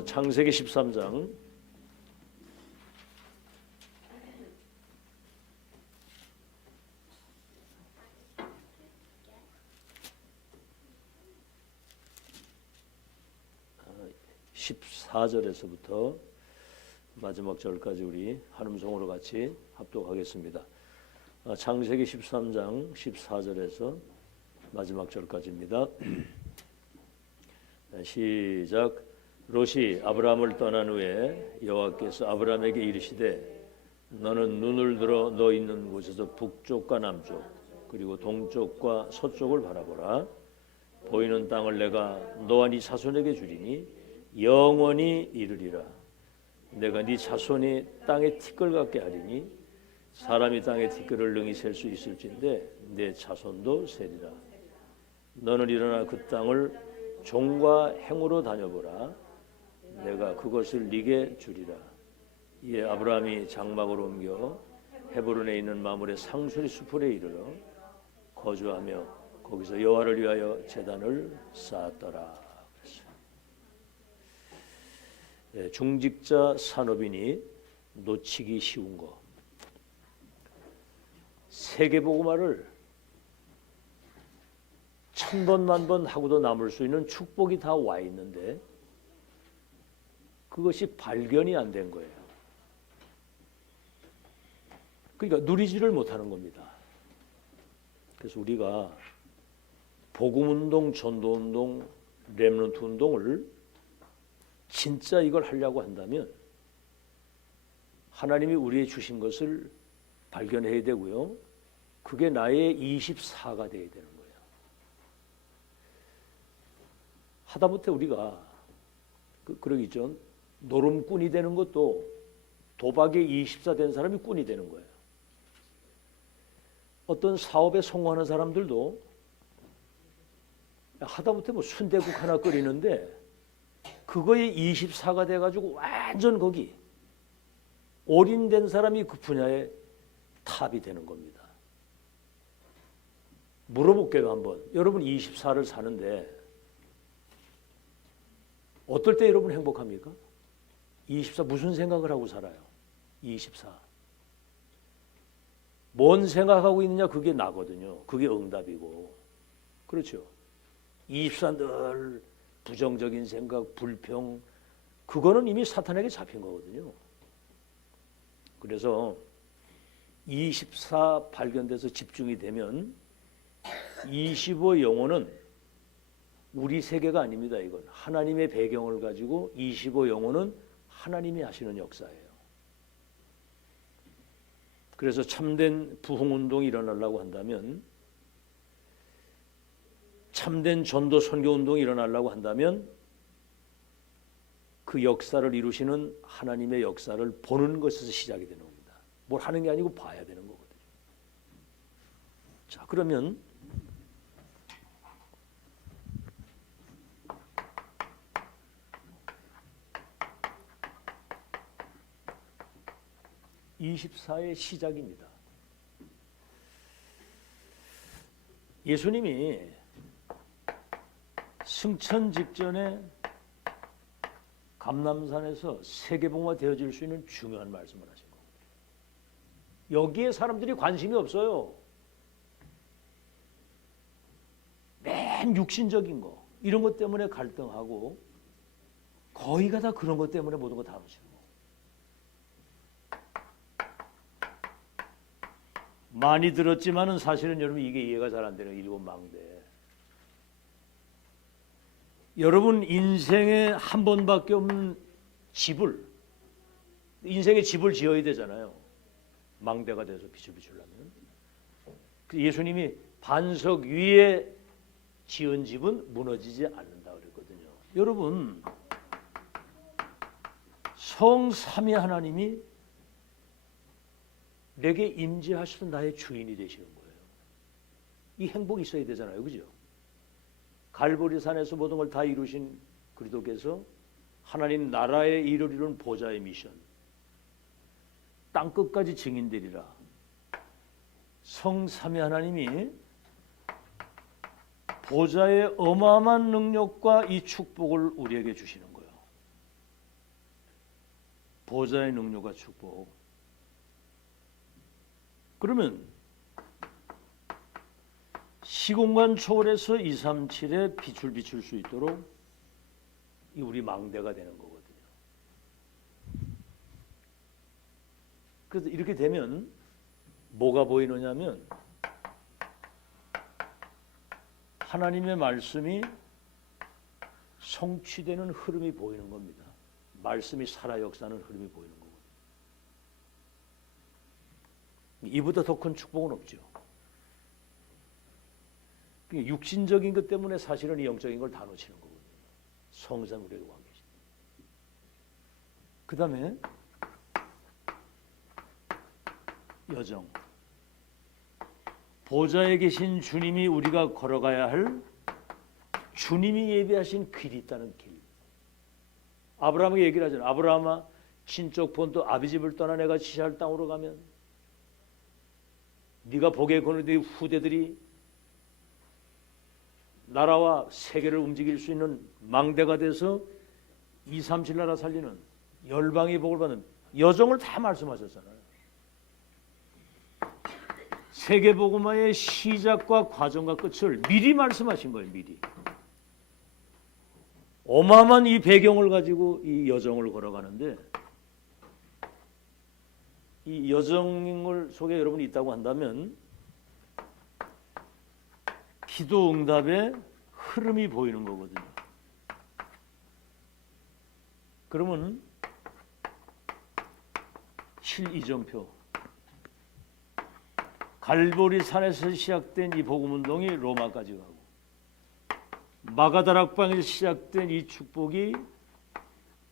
창세기 13장 (14절에서부터) 마지막 절까지 우리 한음성으로 같이 합독하겠습니다. 창세기 13장 14절에서 마지막 절까지입니다. 시작. 롯이 아브라함을 떠난 후에 여호와께서 아브라함에게 이르시되 너는 눈을 들어 너 있는 곳에서 북쪽과 남쪽 그리고 동쪽과 서쪽을 바라보라. 보이는 땅을 내가 너와 네 자손에게 주리니 영원히 이르리라. 내가 네 자손이 땅의 티끌 같게 하리니 사람이 땅의 티끌을 능히 셀 수 있을진데 내 자손도 세리라. 너는 일어나 그 땅을 종과 행으로 다녀보라. 내가 그것을 네게 주리라. 이에 아브라함이 장막으로 옮겨 헤브론에 있는 마므레 상수리 수풀에 이르러 거주하며 거기서 여호와를 위하여 제단을 쌓았더라. 중직자 산업인이 놓치기 쉬운 거. 세계복음화를 1000번 만번 하고도 남을 수 있는 축복이 다 와 있는데 그것이 발견이 안 된 거예요. 그러니까 누리지를 못하는 겁니다. 그래서 우리가 복음운동, 전도운동, 렘넌트 운동을 진짜 이걸 하려고 한다면 하나님이 우리에게 주신 것을 발견해야 되고요. 그게 나의 24가 돼야 되는 거예요. 하다못해 우리가 그러기죠. 노름꾼이 되는 것도 도박에 24 된 사람이 꾼이 되는 거예요. 어떤 사업에 성공하는 사람들도 하다못해 뭐 순대국 하나 끓이는데 그거에 24가 돼가지고 완전 거기 올인된 사람이 그 분야의 탑이 되는 겁니다. 물어볼게요 한번. 여러분 24를 사는데 어떨 때 여러분 행복합니까? 24 무슨 생각을 하고 살아요? 24 뭔 생각하고 있느냐 그게 나거든요. 그게 응답이고. 그렇죠. 24 늘 부정적인 생각, 불평 그거는 이미 사탄에게 잡힌 거거든요. 그래서 24 발견돼서 집중이 되면 25 영혼은 우리 세계가 아닙니다. 이건 하나님의 배경을 가지고 25 영혼은 하나님이 하시는 역사예요. 그래서 참된 부흥운동이 일어나려고 한다면 참된 전도 선교운동이 일어나려고 한다면 그 역사를 이루시는 하나님의 역사를 보는 것에서 시작이 되는 겁니다. 뭘 하는 게 아니고 봐야 되는 거거든요. 자, 그러면 (24의) 시작입니다. 예수님이 승천 직전에 감람산에서 세계복음화 되어질 수 있는 중요한 말씀을 하신 겁니다. 여기에 사람들이 관심이 없어요. 맨 육신적인 거 이런 것 때문에 갈등하고 거의가 다 그런 것 때문에 모든 거 다루시는 거예요. 많이 들었지만은 사실은 여러분 이게 이해가 잘 안 되는 일곱 망대. 여러분 인생에 한 번밖에 없는 집을 인생의 집을 지어야 되잖아요. 망대가 돼서 빛을 비추려면. 예수님이 반석 위에 지은 집은 무너지지 않는다 그랬거든요. 여러분 성삼위 하나님이 내게 임재하셔서 나의 주인이 되시는 거예요. 이 행복이 있어야 되잖아요. 그죠? 갈보리산에서 모든 걸 다 이루신 그리스도께서 하나님 나라에 이르리는 보좌의 미션 땅끝까지 증인되리라. 성삼위 하나님이 보좌의 어마어마한 능력과 이 축복을 우리에게 주시는 거예요. 보좌의 능력과 축복. 그러면 시공간 초월해서 237에 빛을 비출 수 있도록 이 우리 망대가 되는 거거든요. 그래서 이렇게 되면 뭐가 보이느냐면 하나님의 말씀이 성취되는 흐름이 보이는 겁니다. 말씀이 살아 역사하는 흐름이 보이는 거거든요. 이보다 더 큰 축복은 없죠. 육신적인 것 때문에 사실은 이 영적인 걸 다 놓치는 거거든요. 성삼 우리에게 와 계십니다. 그 다음에 여정. 보좌에 계신 주님이 우리가 걸어가야 할 주님이 예비하신 길이 있다는 길. 아브라함에게 얘기를 하잖아요. 아브라함아, 친족 본토 아비 집을 떠나 내가 지시할 땅으로 가면 네가 복에 거느린 후대들이 나라와 세계를 움직일 수 있는 망대가 돼서 237 나라 살리는 열방의 복을 받는 여정을 다 말씀하셨잖아요. 세계복음화의 시작과 과정과 끝을 미리 말씀하신 거예요. 미리. 어마어마한 이 배경을 가지고 이 여정을 걸어가는데 이 여정을 속에 여러분이 있다고 한다면 기도 응답의 흐름이 보이는 거거든요. 그러면 7이정표 갈보리 산에서 시작된 이 복음운동이 로마까지 가고 마가다락방에서 시작된 이 축복이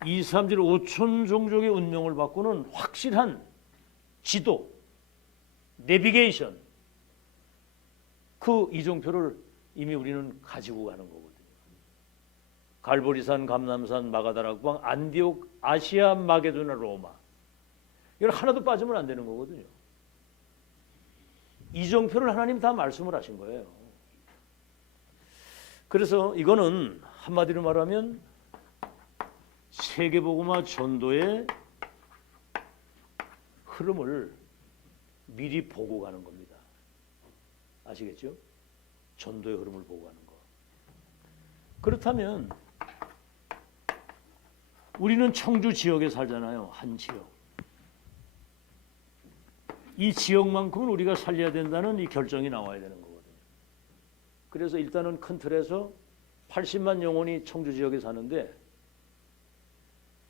237 5천 종족의 운명을 바꾸는 확실한 지도, 내비게이션, 그 이정표를 이미 우리는 가지고 가는 거거든요. 갈보리산, 감남산, 마가다락방, 안디옥, 아시아, 마게도나, 로마. 이건 하나도 빠지면 안 되는 거거든요. 이정표를 하나님 다 말씀을 하신 거예요. 그래서 이거는 한마디로 말하면 세계복음화 전도의 흐름을 미리 보고 가는 겁니다. 아시겠죠? 전도의 흐름을 보고 가는 거. 그렇다면 우리는 청주 지역에 살잖아요. 한 지역. 이 지역만큼은 우리가 살려야 된다는 이 결정이 나와야 되는 거거든요. 그래서 일단은 큰 틀에서 80만 영혼이 청주 지역에 사는데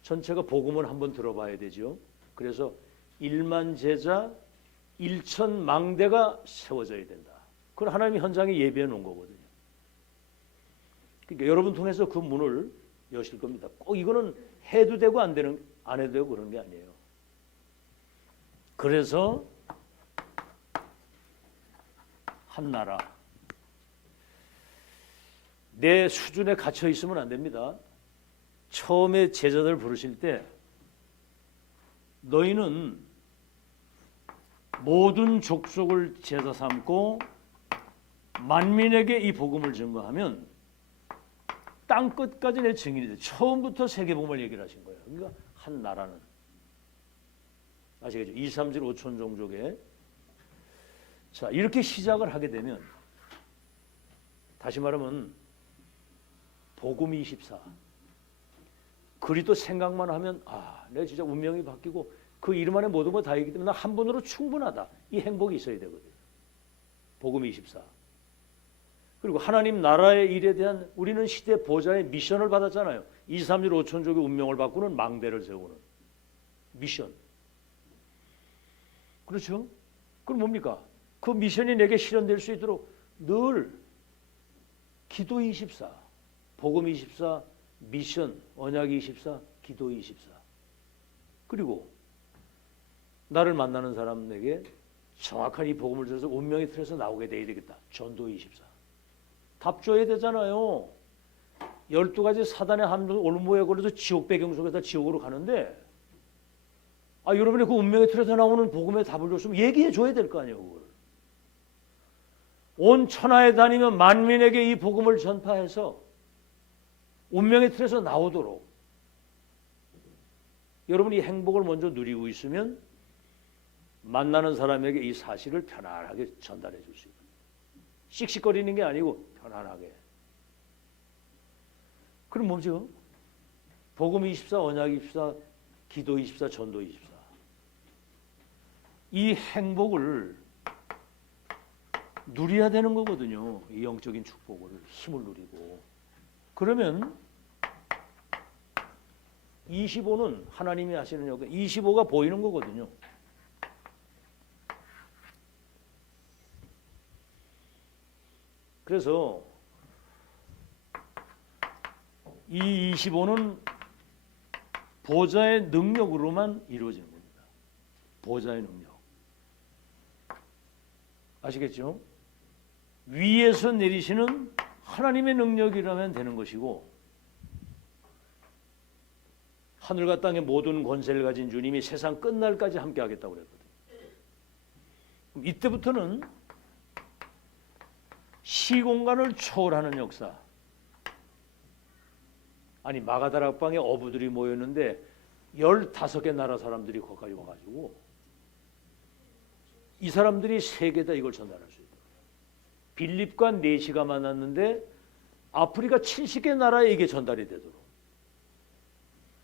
전체가 복음을 한번 들어봐야 되죠. 그래서 1만 제자 1천 망대가 세워져야 된다. 그걸 하나님이 현장에 예비해 놓은 거거든요. 그러니까 여러분 통해서 그 문을 여실 겁니다. 꼭 이거는 해도 되고 안 해도 되고 그런 게 아니에요. 그래서 한 나라 내 수준에 갇혀 있으면 안 됩니다. 처음에 제자들 부르실 때 너희는 모든 족속을 제자 삼고 만민에게 이 복음을 증거하면 땅 끝까지 내 증인이 돼. 처음부터 세계복음을 얘기를 하신 거예요. 그러니까 한 나라는 아시겠죠? 237 5천 종족에 자 이렇게 시작을 하게 되면 다시 말하면 복음 24 그리스도 생각만 하면 내가 진짜 운명이 바뀌고 그 이름 안에 모든 거 다 있기 때문에 나 한 분으로 충분하다. 이 행복이 있어야 되거든요. 복음 24 그리고 하나님 나라의 일에 대한 우리는 시대 보좌의 미션을 받았잖아요. 237 5천족의 운명을 바꾸는 망대를 세우는 미션. 그렇죠? 그럼 뭡니까? 그 미션이 내게 실현될 수 있도록 늘 기도 24, 복음 24, 미션, 언약 24, 기도 24. 그리고 나를 만나는 사람에게 정확한 이 복음을 들어서 운명의 틀에서 나오게 돼야 되겠다. 전도 24. 답 줘야 되잖아요. 12가지 사단의 함정에 올무에 걸려서 지옥 배경 속에서 지옥으로 가는데 여러분이 그 운명의 틀에서 나오는 복음의 답을 줬으면 얘기해 줘야 될 거 아니에요. 그걸. 온 천하에 다니며 만민에게 이 복음을 전파해서 운명의 틀에서 나오도록 여러분이 이 행복을 먼저 누리고 있으면 만나는 사람에게 이 사실을 편안하게 전달해 줄 수 있어요. 씩씩거리는 게 아니고 편안하게. 그럼 뭐죠? 복음 24, 언약 24, 기도 24, 전도 24. 이 행복을 누려야 되는 거거든요. 이 영적인 축복을, 힘을 누리고. 그러면 25는 하나님이 하시는 역 25가 보이는 거거든요. 그래서 이 25는 보좌의 능력으로만 이루어지는 겁니다. 보좌의 능력. 아시겠죠? 위에서 내리시는 하나님의 능력이라면 되는 것이고, 하늘과 땅의 모든 권세를 가진 주님이 세상 끝날까지 함께 하겠다고 그랬거든요. 이때부터는 시공간을 초월하는 역사. 아니, 마가다락방에 어부들이 모였는데 15개 나라 사람들이 거기까지 와가지고 이 사람들이 세계다 이걸 전달할 수 있다. 빌립과 네시가 만났는데 아프리카 70개 나라에 이게 전달이 되도록,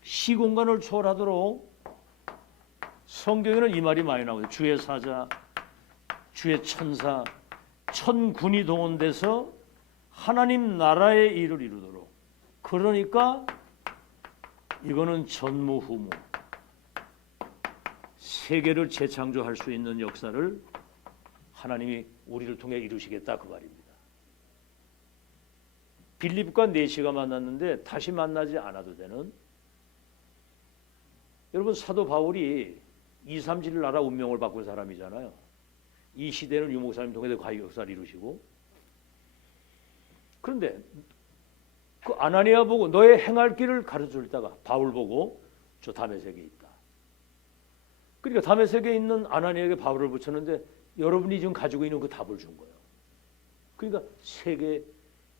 시공간을 초월하도록. 성경에는 이 말이 많이 나오죠. 주의 사자, 주의 천사, 천군이 동원돼서 하나님 나라의 일을 이루도록. 그러니까 이거는 전무후무, 세계를 재창조할 수 있는 역사를 하나님이 우리를 통해 이루시겠다 그 말입니다. 빌립과 네시가 만났는데 다시 만나지 않아도 되는, 여러분 사도 바울이 2, 3, 7 나라 운명을 바꾼 사람이잖아요. 이 시대는 유목사님 통해 과연 역사를 이루시고. 그런데 그 아나니아 보고 너의 행할 길을 가르쳐주다가 바울 보고 저 다메섹에 있다. 그러니까 다메섹에 있는 아나니아에게 바울을 붙였는데 여러분이 지금 가지고 있는 그 답을 준 거예요. 그러니까 세계,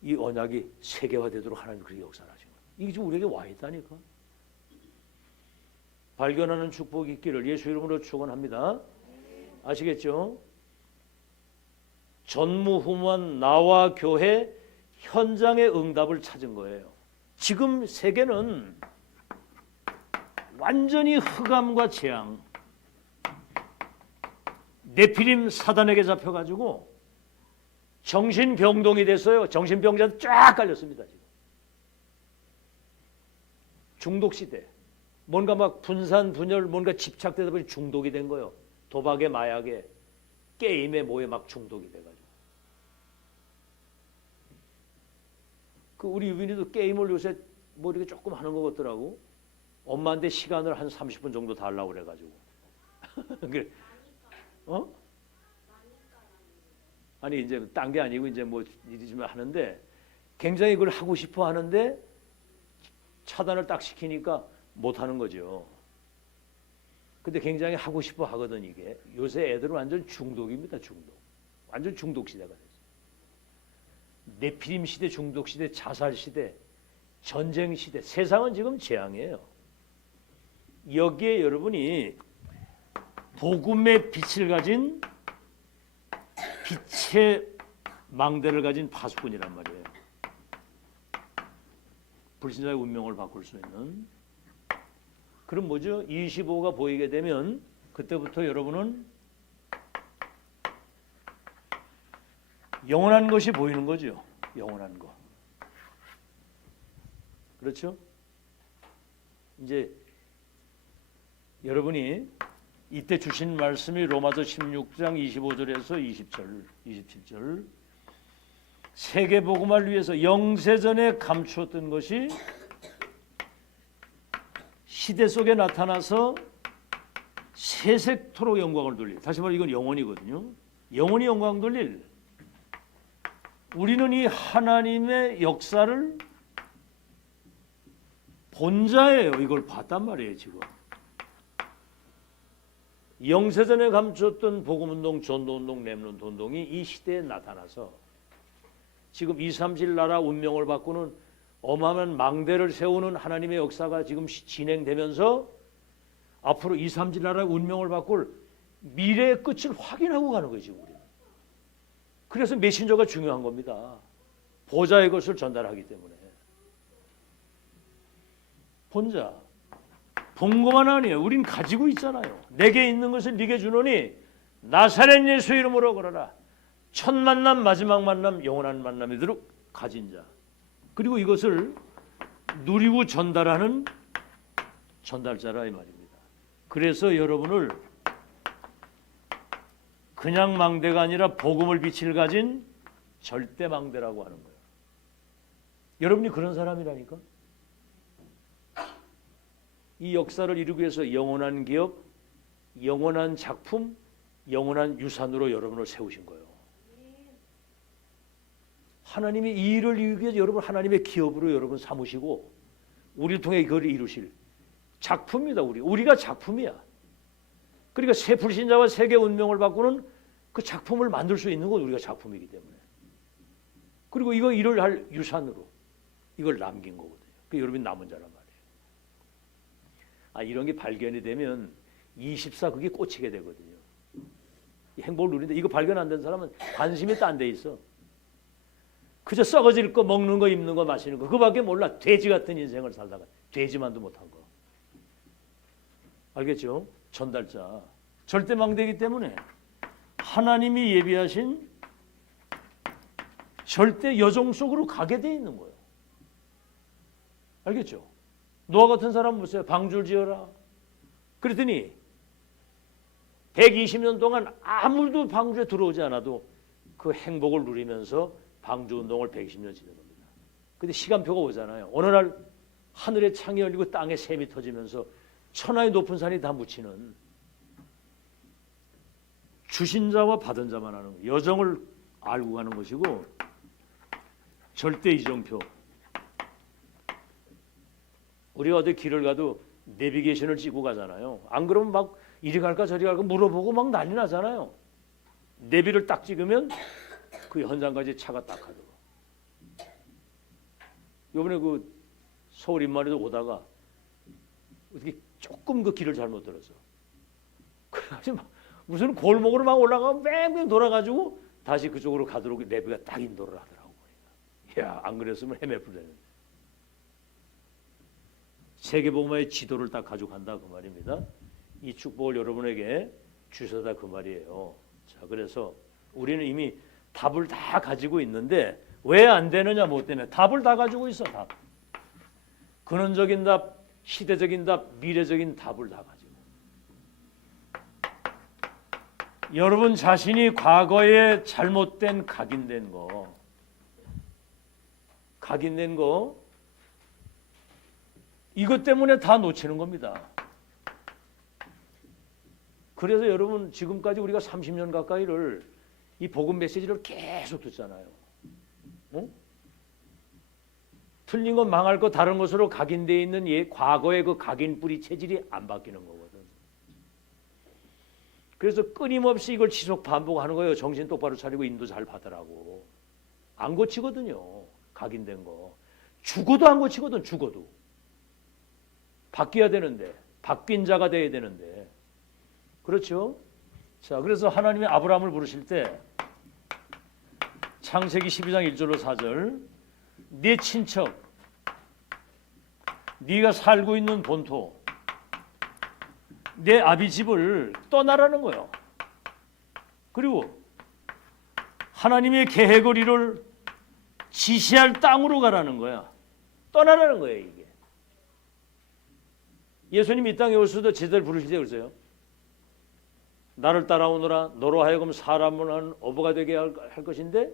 이 언약이 세계화되도록 하나님 그렇게 역사를 하신 거예요. 이게 지금 우리에게 와 있다니까. 발견하는 축복이 있기를 예수 이름으로 축원합니다. 아시겠죠? 전무후무한 나와 교회 현장의 응답을 찾은 거예요. 지금 세계는 완전히 흑암과 재앙, 네피림 사단에게 잡혀가지고 정신병동이 됐어요. 정신병자 쫙 깔렸습니다. 지금 중독시대, 뭔가 막 분산 분열, 뭔가 집착되다 보니 중독이 된 거예요. 도박에, 마약에, 게임에, 뭐에 막 중독이 돼가지고. 그 우리 유빈이도 게임을 요새 뭐 이렇게 조금 하는 것 같더라고. 엄마한테 시간을 한 30분 정도 달라고 그래가지고. 그래. 어? 아니 이제 딴 게 아니고 이제 뭐 일이 좀 하는데 굉장히 그걸 하고 싶어 하는데 차단을 딱 시키니까 못 하는 거죠. 근데 굉장히 하고 싶어 하거든. 이게 요새 애들은 완전 중독입니다. 중독. 완전 중독 시대가 됐어요. 네피림 시대, 중독 시대, 자살 시대, 전쟁 시대. 세상은 지금 재앙이에요. 여기에 여러분이 복음의 빛을 가진, 빛의 망대를 가진 파수꾼이란 말이에요. 불신자의 운명을 바꿀 수 있는. 그럼 뭐죠? 25가 보이게 되면 그때부터 여러분은 영원한 것이 보이는 거죠. 영원한 것. 그렇죠? 이제 여러분이 이때 주신 말씀이 로마서 16장 25절에서 20절, 27절. 세계 복음을 위해서 영세전에 감추었던 것이 시대 속에 나타나서 세색토록 영광을 돌릴. 다시 말해 이건 영원이거든요. 영원히 영광 돌릴. 우리는 이 하나님의 역사를 본자예요. 이걸 봤단 말이에요. 지금 영세전에 감췄던 복음운동, 전도운동, 렘넌트 운동이 이 시대에 나타나서 지금 2, 3, 7 나라 운명을 바꾸는 어마어마한 망대를 세우는 하나님의 역사가 지금 진행되면서 앞으로 2, 3지 나라의 운명을 바꿀 미래의 끝을 확인하고 가는 거지 우리는. 그래서 메신저가 중요한 겁니다. 보좌의 것을 전달하기 때문에. 본자, 본 것만 아니에요. 우린 가지고 있잖아요. 내게 있는 것을 네게 주노니 나사렛 예수 이름으로 걸어라. 첫 만남, 마지막 만남, 영원한 만남이도록 가진 자. 그리고 이것을 누리고 전달하는 전달자라 이 말입니다. 그래서 여러분을 그냥 망대가 아니라 복음을 빛을 가진 절대 망대라고 하는 거예요. 여러분이 그런 사람이라니까. 이 역사를 이루기 위해서 영원한 기업, 영원한 작품, 영원한 유산으로 여러분을 세우신 거예요. 하나님이 이 일을 이루기 위해서 여러분 하나님의 기업으로 여러분 삼으시고 우리를 통해 그걸 이루실 작품입니다. 우리가 작품이야. 그러니까 새 불신자와 세계 운명을 바꾸는 그 작품을 만들 수 있는 건 우리가 작품이기 때문에. 그리고 이거 일을 할 유산으로 이걸 남긴 거거든요. 그 여러분이 남은 자란 말이에요. 이런 게 발견이 되면 24 그게 꽂히게 되거든요. 행복을 누리는데 이거 발견 안 된 사람은 관심이 딴 데 있어. 그저 썩어질 거, 먹는 거, 입는 거, 마시는 거 그거밖에 몰라. 돼지 같은 인생을 살다가 돼지만도 못한 거. 알겠죠? 전달자. 절대망대이기 때문에 하나님이 예비하신 절대 여정 속으로 가게 돼 있는 거예요. 알겠죠? 노아 같은 사람 보세요. 방주를 지어라. 그랬더니 120년 동안 아무도 방주에 들어오지 않아도 그 행복을 누리면서 방주 운동을 120년 지는 겁니다. 근데 시간표가 오잖아요. 어느 날 하늘에 창이 열리고 땅에 샘이 터지면서 천하의 높은 산이 다 묻히는 주신 자와 받은 자만 하는 거예요. 여정을 알고 가는 것이고 절대 이정표. 우리가 어디 길을 가도 내비게이션을 찍고 가잖아요. 안 그러면 막 이리 갈까 저리 갈까 물어보고 막 난리 나잖아요. 내비를 딱 찍으면 그 현장까지 차가 딱 가더라고. 이번에 그 서울 인만에도 오다가 어떻게 조금 그 길을 잘못 들어서 그래가지고 막 무슨 골목으로 막 올라가면 뺑뺑 돌아가지고 다시 그쪽으로 가도록 내비가 딱 인도를 하더라고. 야, 안 그랬으면 헤맬 뻔했는데. 세계복음화의 지도를 딱 가져간다 그 말입니다. 이 축복을 여러분에게 주셔다 그 말이에요. 자, 그래서 우리는 이미 답을 다 가지고 있는데 왜 안 되느냐 뭐 때문에 답을 다 가지고 있어. 답. 근원적인 답, 시대적인 답, 미래적인 답을 다 가지고. 여러분 자신이 과거에 잘못된 각인된 거 이것 때문에 다 놓치는 겁니다. 그래서 여러분 지금까지 우리가 30년 가까이를 이 복음 메시지를 계속 듣잖아요. 어? 틀린 건 망할 거 다른 것으로 각인되어 있는 과거의 그 각인 뿌리 체질이 안 바뀌는 거거든. 그래서 끊임없이 이걸 지속 반복하는 거예요. 정신 똑바로 차리고 인도 잘 받으라고. 안 고치거든요. 각인된 거. 죽어도 안 고치거든. 죽어도. 바뀌어야 되는데. 바뀐 자가 돼야 되는데. 그렇죠? 자, 그래서 하나님이 아브라함을 부르실 때 창세기 12장 1절로 4절 네 친척 네가 살고 있는 본토 내 아비 집을 떠나라는 거예요. 그리고 하나님의 계획을 이룰 지시할 땅으로 가라는 거야. 떠나라는 거예요. 이게 예수님이 이 땅에 오셔도 제자들 부르실 때 그러세요. 나를 따라오너라. 너로 하여금 사람을 하는 어부가 되게 할 것인데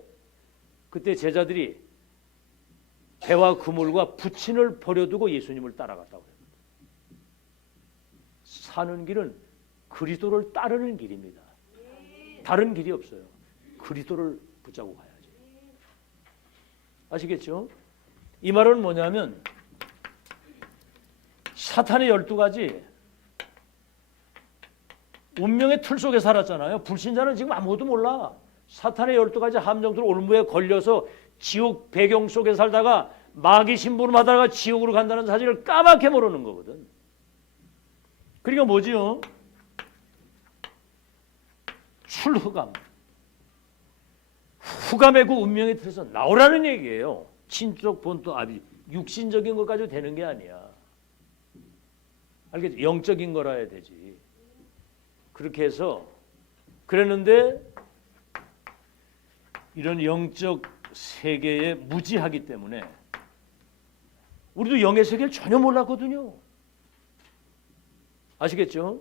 그때 제자들이 배와 그물과 부친을 버려두고 예수님을 따라갔다고 해요. 사는 길은 그리스도를 따르는 길입니다. 다른 길이 없어요. 그리스도를 붙잡고 가야죠. 아시겠죠? 이 말은 뭐냐면 사탄의 12가지 운명의 틀 속에 살았잖아요. 불신자는 지금 아무것도 몰라. 사탄의 12가지 함정들 올무에 걸려서 지옥 배경 속에 살다가 마귀 신부름 하다가 지옥으로 간다는 사실을 까맣게 모르는 거거든. 그러니까 뭐지요? 출후감. 후감의 그 운명에 들어서 나오라는 얘기예요. 친족 본토 아비. 육신적인 것 가지고 되는 게 아니야. 알겠지? 영적인 거라 해야 되지. 그렇게 해서 그랬는데 이런 영적 세계에 무지하기 때문에 우리도 영의 세계를 전혀 몰랐거든요. 아시겠죠?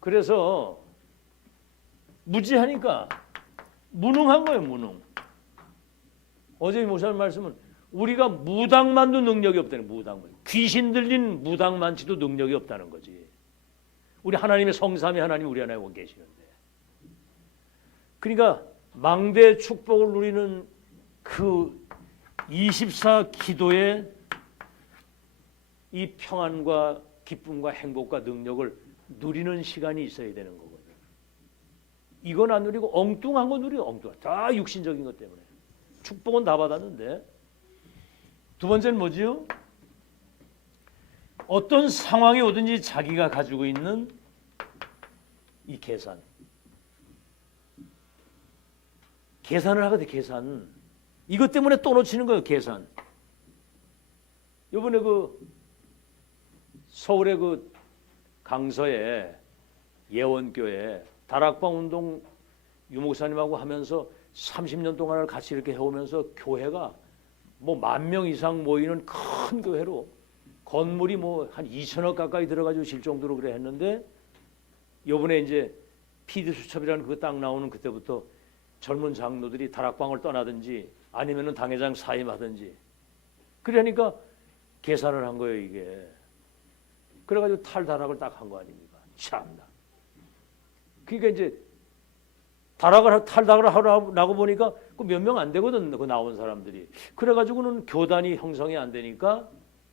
그래서 무지하니까 무능한 거예요. 무능. 어제 목사님 말씀은 우리가 무당만도 능력이 없다는 거예요. 무당만. 귀신 들린 무당만치도 능력이 없다는 거지. 우리 하나님의 성삼위 하나님 우리 안에 오 계시는데. 그러니까 망대의 축복을 누리는 그 24 기도의 이 평안과 기쁨과 행복과 능력을 누리는 시간이 있어야 되는 거거든. 이건 안 누리고 엉뚱한 거 누리고 엉뚱한. 다 육신적인 것 때문에. 축복은 다 받았는데. 두 번째는 뭐지요? 어떤 상황이 오든지 자기가 가지고 있는 이 계산. 계산을 하거든. 계산. 이것 때문에 또 놓치는 거예요. 계산. 이번에 그 서울의 그 강서에 예원교회 다락방 운동 유목사님하고 하면서 30년 동안을 같이 이렇게 해오면서 교회가 뭐 10,000명 이상 모이는 큰 교회로 건물이 뭐 한 2천억 가까이 들어가지고 질 정도로 그래 했는데 요번에 이제 PD 수첩이라는 그거 딱 나오는 그때부터 젊은 장로들이 다락방을 떠나든지 아니면은 당회장 사임하든지 그러니까 계산을 한 거예요 이게. 그래가지고 탈다락을 딱 한 거 아닙니까? 참나. 그러니까 이제 탈다락을 하고 보니까 그 몇 명 안 되거든 그 나온 사람들이. 그래가지고는 교단이 형성이 안 되니까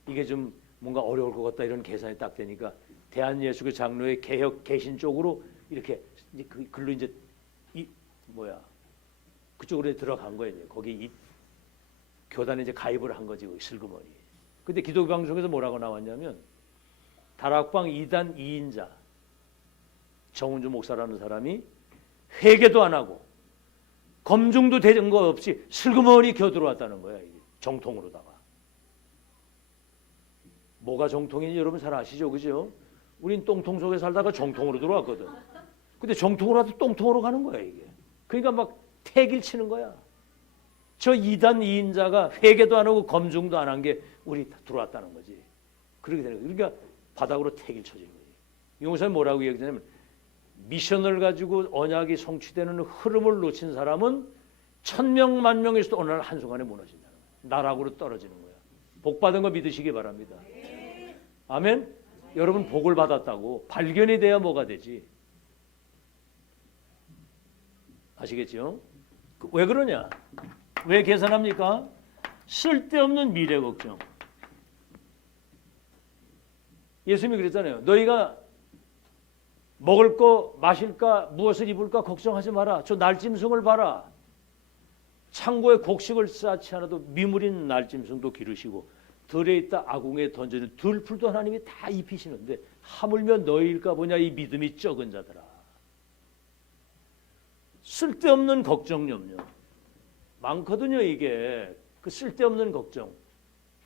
이게 좀 뭔가 어려울 것 같다 이런 계산이 딱 되니까 대한예수교 장로회 개혁 개신 쪽으로 이렇게 글로 이제 그쪽으로 들어간 거예요. 거기 이 교단에 이제 가입을 한 거지 슬그머니. 근데 기독교 방송에서 뭐라고 나왔냐면 다락방 2단 2인자 정은주 목사라는 사람이 회개도 안 하고 검증도 된 거 없이 슬그머니 겨들어왔다는 거야. 이게 정통으로다가. 뭐가 정통인지 여러분 잘 아시죠? 그죠? 우린 똥통 속에 살다가 정통으로 들어왔거든. 근데 정통으로 와도 똥통으로 가는 거야 이게. 그러니까 막 태길 치는 거야. 저 2단 2인자가 회개도 안 하고 검증도 안 한 게 우리 들어왔다는 거지. 그렇게 되는 거야. 그러니까 바닥으로 태길 쳐지는 거지. 이 목사님 뭐라고 얘기하냐면 미션을 가지고 언약이 성취되는 흐름을 놓친 사람은 1,000명, 10,000명에서도 어느 날 한순간에 무너진다는 거야. 나락으로 떨어지는 거야. 복 받은 거 믿으시기 바랍니다. 아멘? 여러분 복을 받았다고 발견이 돼야 뭐가 되지? 아시겠죠? 왜 그러냐? 왜 계산합니까? 쓸데없는 미래 걱정. 예수님이 그랬잖아요. 너희가 먹을 거, 마실까, 무엇을 입을까 걱정하지 마라. 저 날짐승을 봐라. 창고에 곡식을 쌓지 않아도 미물인 날짐승도 기르시고 들에 있다 아궁에 던져는 들풀도 하나님이 다 입히시는데 하물며 너희일까 보냐 이 믿음이 적은 자들아. 쓸데없는 걱정 염려 많거든요. 이게 그 쓸데없는 걱정.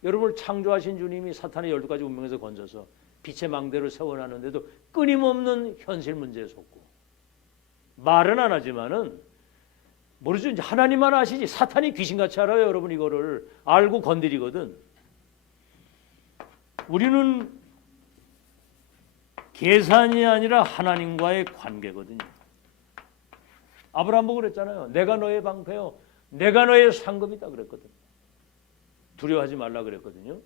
여러분을 창조하신 주님이 사탄의 12가지 운명에서 건져서 빛의 망대를 세워놨는데도 끊임없는 현실 문제에 속고 말은 안 하지만은 모르죠. 이제 하나님만 아시지 사탄이 귀신같이 알아요. 여러분 이거를 알고 건드리거든. 우리는 계산이 아니라 하나님과의 관계거든요. 아브라함 보고 그랬잖아요. 내가 너의 방패요. 내가 너의 상급이다 그랬거든. 두려워하지 말라 그랬거든요.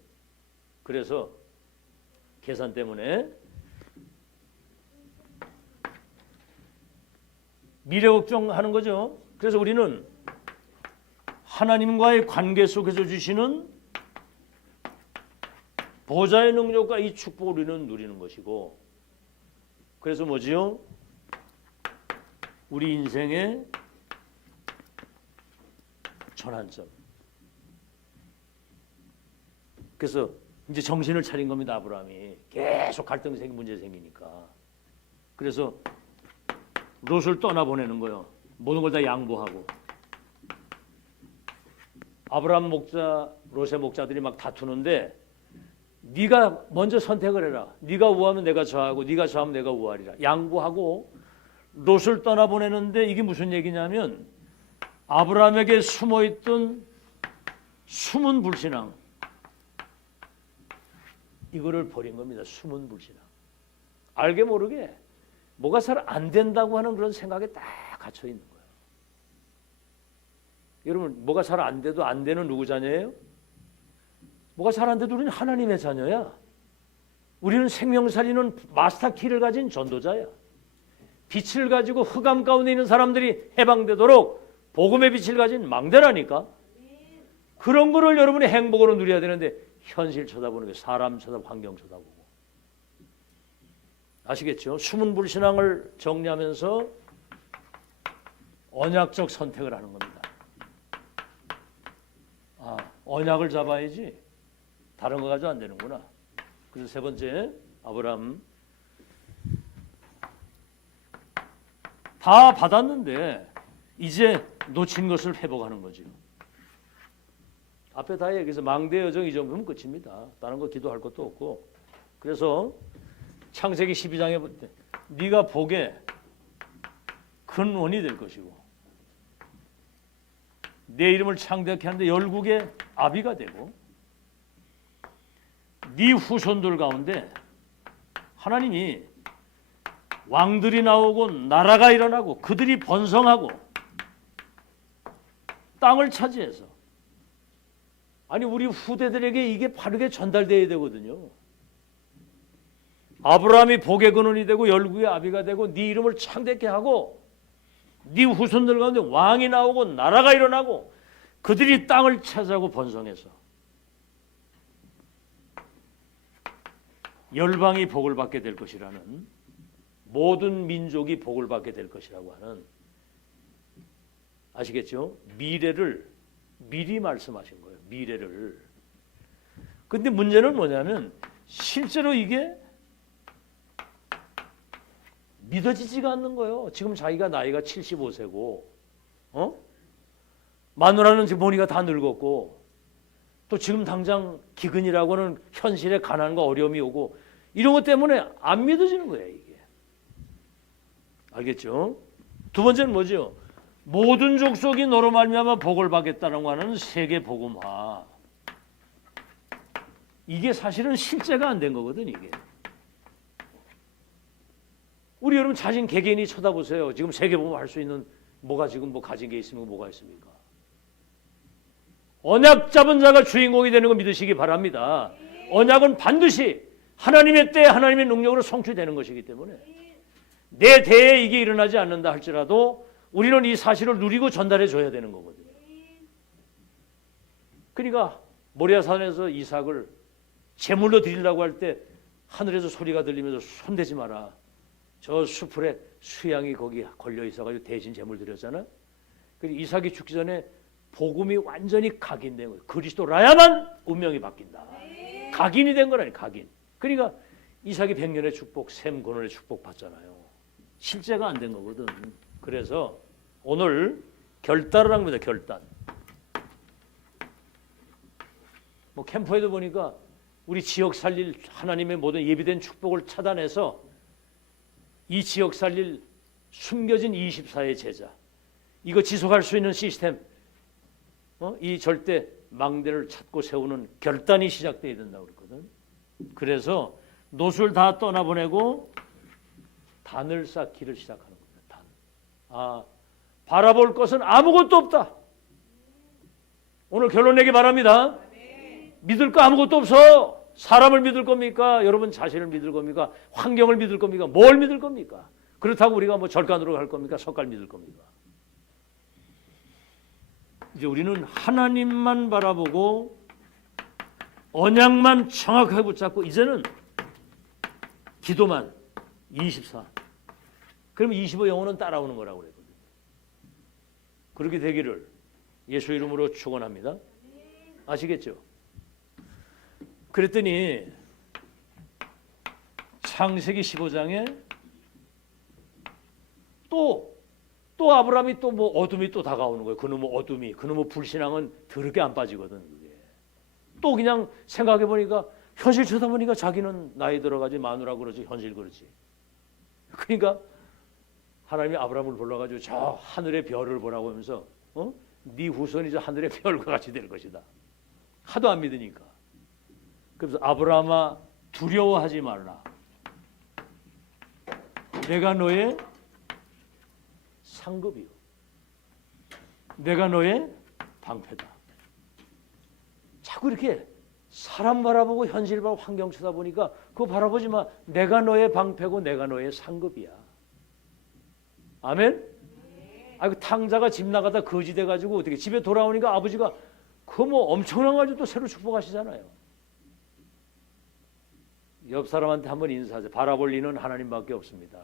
그래서 계산 때문에 미래 걱정하는 거죠. 그래서 우리는 하나님과의 관계 속에서 주시는 보좌의 능력과 이 축복을 우리는 누리는 것이고, 그래서 뭐지요? 우리 인생의 전환점. 그래서 이제 정신을 차린 겁니다. 아브라함이 계속 갈등 생기 문제 생기니까. 그래서 롯을 떠나보내는 거예요. 모든 걸 다 양보하고. 아브라함 목자, 롯의 목자들이 막 다투는데 네가 먼저 선택을 해라. 네가 우하면 내가 저하고 네가 저하면 내가 우하리라. 양보하고 롯을 떠나보내는데 이게 무슨 얘기냐면 아브라함에게 숨어있던 숨은 불신앙 이거를 버린 겁니다. 숨은 불신앙. 알게 모르게 뭐가 잘 안 된다고 하는 그런 생각에 딱 갇혀 있는 거예요. 여러분 뭐가 잘 안 돼도 안 되는 누구 자녀예요? 뭐가 잘 안 돼도 우리는 하나님의 자녀야. 우리는 생명 살리는 마스터 키를 가진 전도자야. 빛을 가지고 흑암 가운데 있는 사람들이 해방되도록 복음의 빛을 가진 망대라니까. 그런 거를 여러분이 행복으로 누려야 되는데 현실 쳐다보는 게 사람 쳐다보고 환경 쳐다보고. 아시겠죠? 숨은 불신앙을 정리하면서 언약적 선택을 하는 겁니다. 언약을 잡아야지 다른 거 가지고 안 되는구나. 그래서 세 번째 아브라함 다 받았는데 이제 놓친 것을 회복하는 거죠. 앞에 다 얘기해서 망대 여정 이 정도면 끝입니다. 다른 거 기도할 것도 없고. 그래서 창세기 12장에 볼 때 네가 복의 큰 원이 될 것이고 내 이름을 창대케 하는데 열국의 아비가 되고 네 후손들 가운데 하나님이 왕들이 나오고 나라가 일어나고 그들이 번성하고 땅을 차지해서 아니 우리 후대들에게 이게 바르게 전달돼야 되거든요. 아브라함이 복의 근원이 되고 열국의 아비가 되고 네 이름을 창대케 하고 네 후손들 가운데 왕이 나오고 나라가 일어나고 그들이 땅을 차지하고 번성해서 열방이 복을 받게 될 것이라는 모든 민족이 복을 받게 될 것이라고 하는 아시겠죠? 미래를 미리 말씀하신 거예요. 미래를. 근데 문제는 뭐냐면 실제로 이게 믿어지지가 않는 거예요. 지금 자기가 나이가 75세고 마누라는 지금 보니까 다 늙었고 또 지금 당장 기근이라고 하는 현실에 가난과 어려움이 오고 이런 것 때문에 안 믿어지는 거예요. 이게. 알겠죠? 두 번째는 뭐죠? 모든 족속이 너로 말미암아 복을 받겠다는 하는 세계 복음화. 이게 사실은 실제가 안 된 거거든. 이게. 우리 여러분 자신 개개인이 쳐다보세요. 지금 세계 복음 할 수 있는 뭐가 지금 뭐 가진 게 있으면 뭐가 있습니까? 언약 잡은 자가 주인공이 되는 거 믿으시기 바랍니다. 언약은 반드시 하나님의 때 하나님의 능력으로 성취되는 것이기 때문에 내 대에 이게 일어나지 않는다 할지라도 우리는 이 사실을 누리고 전달해 줘야 되는 거거든요. 그러니까 모리아산에서 이삭을 제물로 드리려고 할 때 하늘에서 소리가 들리면서 손대지 마라. 저 수풀에 수양이 거기 걸려 있어가지고 대신 제물 드렸잖아. 그리고 이삭이 죽기 전에 복음이 완전히 각인된 거예요. 그리스도라야만 운명이 바뀐다. 각인이 된 거라니 각인. 그러니까 이삭이 100년의 축복, 셈 고난의 축복 받잖아요. 실제가 안 된 거거든. 그래서 오늘 결단을 한 겁니다. 결단. 뭐 캠프에도 보니까 우리 지역 살릴 하나님의 모든 예비된 축복을 차단해서 이 지역 살릴 숨겨진 24의 제자 이거 지속할 수 있는 시스템 이 절대 망대를 찾고 세우는 결단이 시작돼야 된다고 그랬거든. 그래서 롯을 다 떠나보내고 단을 쌓기를 시작하는 겁니다. 단. 바라볼 것은 아무것도 없다. 오늘 결론 내기 바랍니다. 믿을 거 아무것도 없어. 사람을 믿을 겁니까? 여러분 자신을 믿을 겁니까? 환경을 믿을 겁니까? 뭘 믿을 겁니까? 그렇다고 우리가 뭐 절간으로 갈 겁니까? 석갈 믿을 겁니까? 이제 우리는 하나님만 바라보고 언약만 정확하게 붙잡고 이제는 기도만 24. 그럼 25 영혼은 따라오는 거라고 그랬거든요. 그렇게 되기를 예수 이름으로 축원합니다. 아시겠죠? 그랬더니 창세기 15장에 또 아브라함이 또 뭐 어둠이 또 다가오는 거예요. 그놈의 어둠이, 그놈의 불신앙은 더럽게 안 빠지거든. 그게. 또 그냥 생각해 보니까 현실 쳐다보니까 자기는 나이 들어가지 마누라 그러지 현실 그러지. 그러니까 하나님이 아브라함을 불러가지고 저 하늘의 별을 보라고 하면서 네 후손이 저 하늘의 별과 같이 될 것이다. 하도 안 믿으니까. 그래서 아브라함아 두려워하지 말라. 내가 너의 상급이요. 내가 너의 방패다. 자꾸 이렇게 사람 바라보고 현실 바라보고 환경 쳐다보니까 그거 바라보지 마. 내가 너의 방패고 내가 너의 상급이야. 아멘? 그 탕자가 집 나가다 거지 돼가지고 어떻게 집에 돌아오니까 아버지가 그 뭐 엄청난 가지고 또 새로 축복하시잖아요. 옆 사람한테 한번 인사하세요. 바라볼 리는 하나님밖에 없습니다.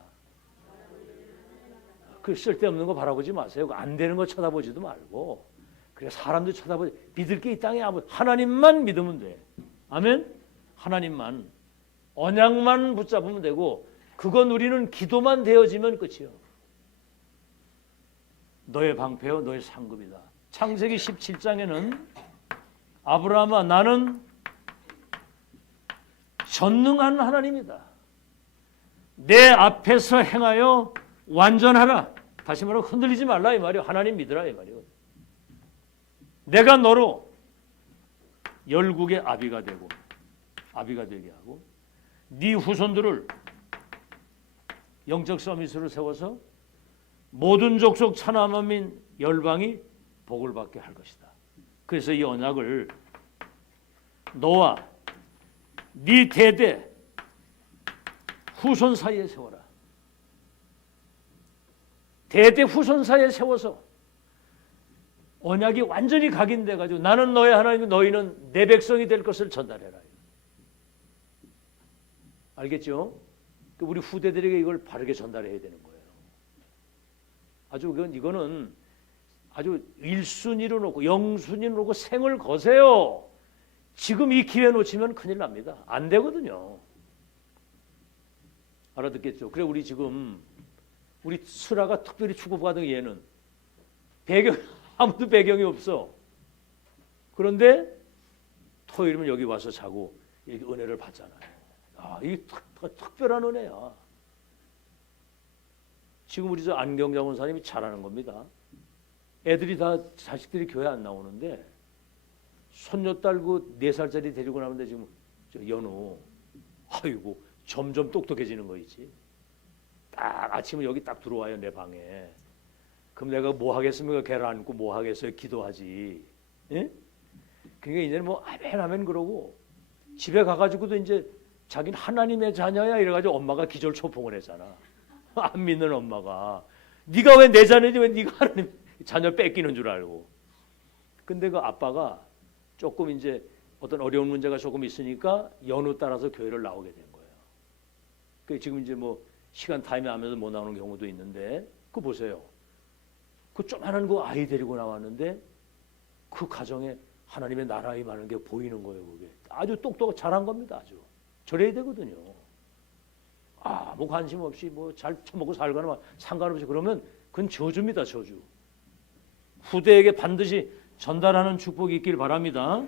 그 쓸데없는 거 바라보지 마세요. 안 되는 거 쳐다보지도 말고. 그래 사람도 쳐다보지. 믿을 게 이 땅에 아무 하나님만 믿으면 돼. 아멘. 하나님만 언약만 붙잡으면 되고 그건 우리는 기도만 되어지면 끝이요. 너의 방패요 너의 상급이다. 창세기 17장에는 아브라함아 나는 전능한 하나님이다. 내 앞에서 행하여 완전하라. 다시 말하면 흔들리지 말라 이 말이요. 하나님 믿으라 이 말이요. 내가 너로 열국의 아비가 되게 하고 네 후손들을 영적 서밋으로 세워서 모든 족속 천하 만민 열방이 복을 받게 할 것이다. 그래서 이 언약을 너와 네 대대 후손 사이에 세워라. 대대 후손 사이에 세워서 언약이 완전히 각인돼 가지고 나는 너의 하나님 너희는 내 백성이 될 것을 전달해라. 알겠죠? 우리 후대들에게 이걸 바르게 전달해야 되는 거예요. 이거는 아주 1순위로 놓고 0순위로 놓고 생을 거세요. 지금 이 기회 놓치면 큰일 납니다. 안 되거든요. 알아듣겠죠? 그래 우리 지금 우리 슬아가 특별히 축복받은 얘는 아무도 배경이 없어. 그런데 토요일이면 여기 와서 자고 이렇게 은혜를 받잖아요. 이게 특별한 은혜야. 지금 우리 저 안경장 원사님이 잘하는 겁니다. 애들이 다 자식들이 교회 안 나오는데 손녀딸 그 4살짜리 데리고 나오는데 지금 저 연우 아이고 점점 똑똑해지는 거 있지. 딱 아침에 여기 딱 들어와요 내 방에. 그럼 내가 뭐 하겠습니까? 걔를 안고 뭐 하겠어요? 기도하지. 예? 그러니까 이제는 뭐 아멘 그러고 집에 가가지고도 이제 자기는 하나님의 자녀야 이래가지고 엄마가 기절 초풍을 했잖아. 안 믿는 엄마가 네가 왜 내 자녀지 왜 네가 하나님 자녀 뺏기는 줄 알고. 근데 그 아빠가 조금 이제 어떤 어려운 문제가 조금 있으니까 연우 따라서 교회를 나오게 된 거예요. 그 지금 이제 뭐 시간 타임이 하면서 못 나오는 경우도 있는데 그 보세요. 그 조그마한 그 아이 데리고 나왔는데 그 가정에 하나님의 나라에 많은 게 보이는 거예요. 그게 아주 똑똑 잘한 겁니다. 아주 저래야 되거든요. 뭐 관심 없이 뭐 잘 처먹고 살거나 상관없이 그러면 그건 저주입니다. 저주. 후대에게 반드시 전달하는 축복이 있길 바랍니다.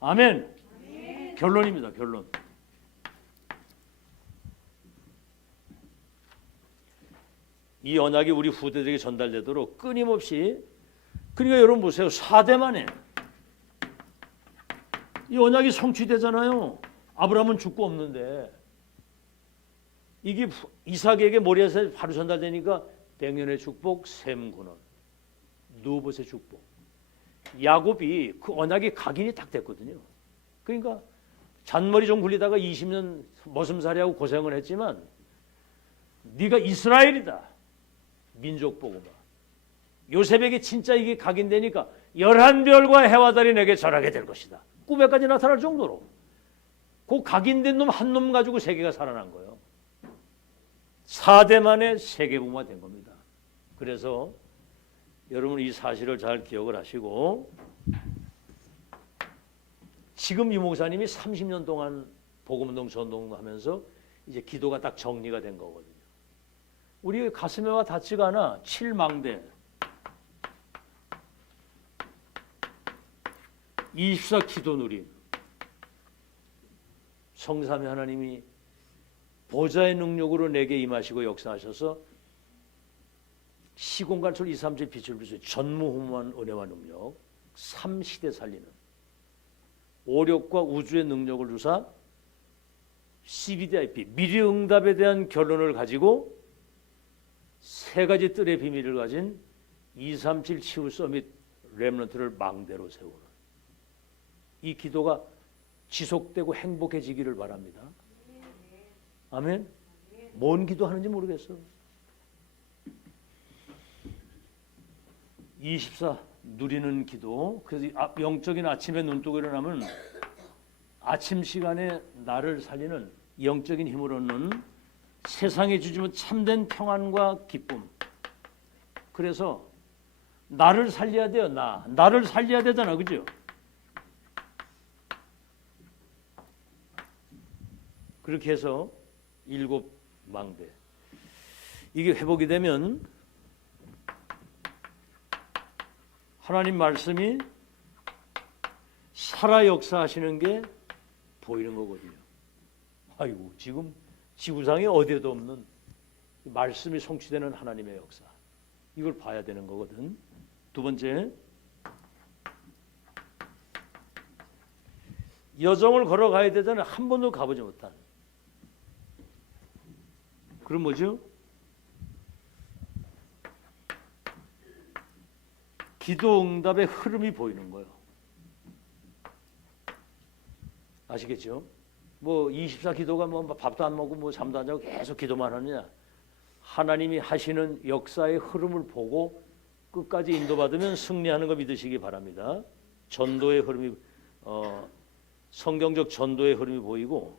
아멘. 결론입니다. 결론. 이 언약이 우리 후대들에게 전달되도록 끊임없이 그러니까 여러분 보세요. 4대 만에 이 언약이 성취되잖아요. 아브라함은 죽고 없는데 이게 이삭에게 모리아에서 바로 전달되니까 100년의 축복, 셈 군원, 누봇의 축복. 야곱이 그 언약이 각인이 딱 됐거든요. 그러니까 잔머리 좀 굴리다가 20년 머슴살이하고 고생을 했지만 네가 이스라엘이다. 민족 보고 봐. 요셉에게 진짜 이게 각인되니까 11별과 해와 달이 내게 절하게 될 것이다. 꿈에까지 나타날 정도로 그 각인된 놈 한 놈 가지고 세계가 살아난 거예요. 4대 만에 세계복음화 된 겁니다. 그래서 여러분 이 사실을 잘 기억을 하시고 지금 이 목사님이 30년 동안 복음운동 전동하면서 이제 기도가 딱 정리가 된 거거든요. 우리 가슴에 와 닿지가 않아. 7망대 24 기도 누림. 성삼위 하나님이 보좌의 능력으로 내게 임하시고 역사하셔서 시공간철 2, 3제 빛을 비추 전무후무한 은혜와 능력 3시대 살리는 오력과 우주의 능력을 주사 CBDIP 미래응답에 대한 결론을 가지고 세 가지 뜰의 비밀을 가진 237 치유 서밋 렘넌트를 망대로 세우는 이 기도가 지속되고 행복해지기를 바랍니다. 아멘. 뭔 기도하는지 모르겠어. 24 누리는 기도. 그래서 영적인 아침에 눈뜨고 일어나면 아침 시간에 나를 살리는 영적인 힘을 얻는 세상에 주지만 참된 평안과 기쁨. 그래서 나를 살려야 돼요. 나를 살려야 되잖아. 그죠? 그렇게 해서 7망대. 이게 회복이 되면 하나님 말씀이 살아 역사하시는 게 보이는 거거든요. 아이고, 지금 지구상에 어디에도 없는 말씀이 성취되는 하나님의 역사. 이걸 봐야 되는 거거든. 두 번째, 여정을 걸어가야 되잖아요. 한 번도 가보지 못한. 그럼 뭐죠? 기도 응답의 흐름이 보이는 거예요. 아시겠죠? 뭐 24 기도가 뭐 밥도 안 먹고 뭐 잠도 안 자고 계속 기도만 하느냐? 하나님이 하시는 역사의 흐름을 보고 끝까지 인도받으면 승리하는 거 믿으시기 바랍니다. 전도의 흐름이 성경적 전도의 흐름이 보이고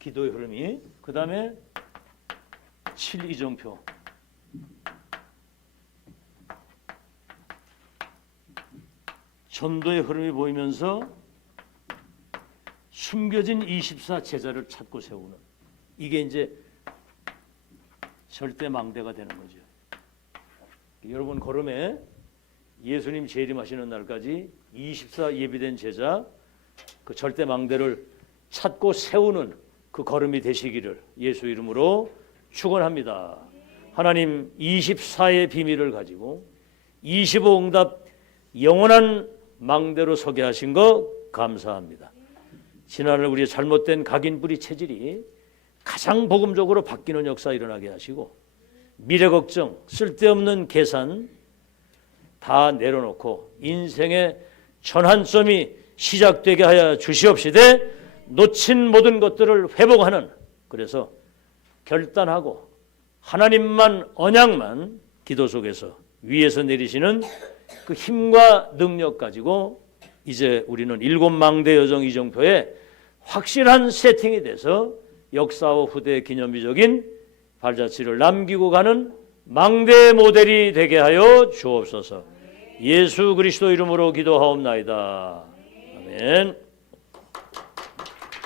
기도의 흐름이 그 다음에 7 이정표 전도의 흐름이 보이면서 숨겨진 24 제자를 찾고 세우는 이게 이제 절대 망대가 되는 거죠. 여러분 걸음에 예수님 재림하시는 날까지 24 예비된 제자 그 절대 망대를 찾고 세우는 그 걸음이 되시기를 예수 이름으로 축원합니다. 하나님 24의 비밀을 가지고 25 응답 영원한 망대로 서게 하신 거 감사합니다. 지난날 우리의 잘못된 각인뿌리 체질이 가장 복음적으로 바뀌는 역사 일어나게 하시고 미래 걱정, 쓸데없는 계산 다 내려놓고 인생의 전환점이 시작되게 하여 주시옵시되 놓친 모든 것들을 회복하는 그래서 결단하고 하나님만 언약만 기도 속에서 위에서 내리시는 그 힘과 능력 가지고 이제 우리는 7망대 여정 이정표에 확실한 세팅이 돼서 역사와 후대의 기념비적인 발자취를 남기고 가는 망대 모델이 되게 하여 주옵소서. 예수 그리스도 이름으로 기도하옵나이다. 아멘.